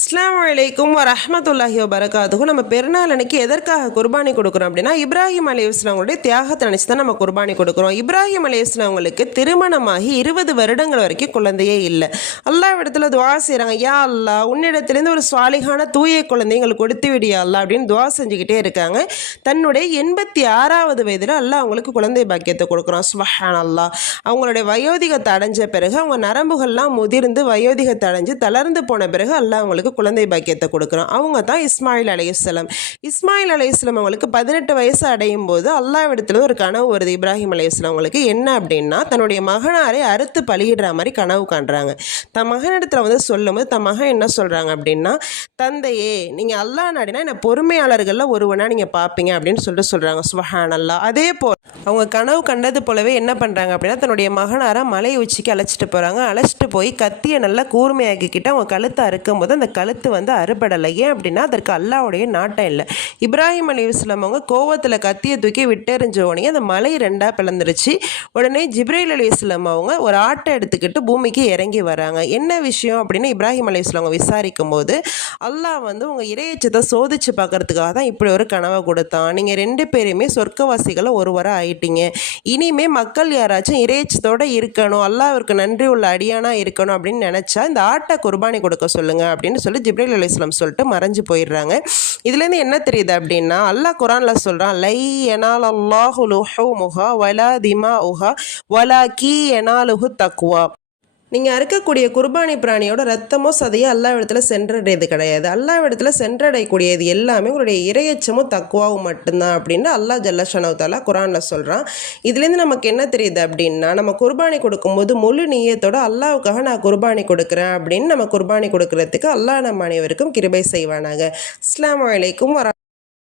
அஸ்லாம் வலைக்கும் வரமத்துல்லாஹி வபரகாத்துக்கும் நம்ம பெருநாள் அன்னைக்கு எதற்காக குர்பானி கொடுக்குறோம் அப்படின்னா இப்ராஹிம் அலி இஸ்லாமங்களுடைய தியாகத்தை நினச்சி தான் நம்ம குர்பானி கொடுக்குறோம். இப்ராஹிம் அலி இஸ்லாமங்களுக்கு திருமணமாகி இருபது வருடங்கள் வரைக்கும் குழந்தையே இல்லை. எல்லா இடத்துல துவா செய்கிறாங்க யா அல்லா உன்னிடத்துலேருந்து ஒரு சுவாலிகான தூய குழந்தை எங்களுக்கு கொடுத்து விடியா அல்லா அப்படின்னு துவா செஞ்சுக்கிட்டே இருக்காங்க. தன்னுடைய எண்பத்தி ஆறாவது வயதில் அல்லாஹ் அவங்களுக்கு குழந்தை பாக்கியத்தை கொடுக்குறோம் சுபஹான் அல்லா அவங்களுடைய வயோதிகத்தை அடைஞ்ச பிறகு அவங்க நரம்புகள்லாம் முதிர்ந்து வயோதிகத்தை அடைஞ்சு தளர்ந்து போன பிறகு அல்லா அவங்களுக்கு குழந்தை பாக்கியத்தை கொடுக்குறோம். அவங்க தான் இஸ்மாயில் அலையுஸ்லாம் இஸ்மாயில் அலையுஸ்லாம் அவங்களுக்கு பதினெட்டு வயசு அடையும் போது அல்லாவிடத்தில் ஒரு கனவு வருது. இப்ராஹிம் அலையுஸ்லாம் அவங்களுக்கு என்ன அப்படின்னா தன்னுடைய மகனாரை அறுத்து பலியிடுற மாதிரி கனவு காண்றாங்க. தன் மகனிடத்தில் வந்து சொல்லும்போது தன் மகன் என்ன சொல்கிறாங்க அப்படின்னா தந்தையே நீங்கள் அல்லா நாடினா என்ன பொறுமையாளர்களில் ஒருவனாக நீங்கள் பார்ப்பீங்க அப்படின்னு சொல்லிட்டு சொல்கிறாங்க சுபஹான் அல்லா அதே போல் அவங்க கனவு கண்டது போலவே என்ன பண்ணுறாங்க அப்படின்னா தன்னுடைய மகனாரை மலை உச்சிக்கு அழைச்சிட்டு போகிறாங்க அழைச்சிட்டு போய் கத்தியை நல்லா கூர்மையாக்கிக்கிட்டு அவங்க கழுத்தை அறுக்கும் போது அந்த கழுத்து வந்து அறுபடலை. ஏன் அப்படின்னா அதற்கு அல்லாவுடைய நாட்டம் இல்லை. இப்ராஹிம் அலி இஸ்லாம் அவங்க கோவத்தில் கத்தியை தூக்கி விட்டெறிஞ்ச உடனே அந்த மலை ரெண்டாக பிளந்துருச்சு. உடனே ஜிப்ரைல் அலி இஸ்லாம் அவங்க ஒரு ஆட்டை எடுத்துக்கிட்டு பூமிக்கு இறங்கி வராங்க. என்ன விஷயம் அப்படின்னு இப்ராஹிம் அலி இஸ்லாம் அவங்க விசாரிக்கும் போது அல்லாஹ் வந்து உங்கள் இறையச்சத்தை சோதிச்சு பார்க்கறதுக்காக தான் இப்படி ஒரு கனவை கொடுத்தான். நீங்கள் ரெண்டு பேருமே சொர்க்கவாசிகளை ஒருவராக ஆயிட்டீங்க. இனிமே மக்கள் யாராச்சும் இறையச்சத்தோட இருக்கணும். அல்லாஹ்விற்கு நன்றி உள்ள அடியானாக இருக்கணும் அப்படின்னு நினச்சா இந்த ஆட்டை குர்பானி கொடுக்க சொல்லுங்க அப்படின்னு சொல்லி ஜிப்ரேல் அலிஸ்லாம் சொல்லிட்டு மறைஞ்சு போயிடுறாங்க. இதுலேருந்து என்ன தெரியுது அப்படின்னா அல்லாஹ் குரானில் சொல்கிறான் லை எனால் அல்லாஹு லுஹோ முஹா வலா திமா உஹா வலா கீ எனாலுஹு தக்குவா நீங்கள் அறுக்கக்கூடிய குர்பானி பிராணியோட ரத்தமோ சதையோ அல்லா இடத்துல சென்றடையது கிடையாது. அல்லா இடத்துல சென்றடையக்கூடியது எல்லாமே உங்களுடைய இரையச்சமும் தக்குவாவும் மட்டும்தான் அப்படின்னு அல்லாஹ் ஜல்லஷனவுத்தாலா குரானில் சொல்கிறான் இதுலேருந்து நமக்கு என்ன தெரியுது அப்படின்னா நம்ம குர்பானி கொடுக்கும்போது முழு நீயத்தோட அல்லாவுக்காக நான் குர்பானி கொடுக்குறேன் அப்படின்னு நம்ம குர்பானி கொடுக்கறதுக்கு அல்லாஹ் நம்ம அனைவருக்கும் கிருபை செய்வானாங்க அஸ்லாம் வலைக்கும் வர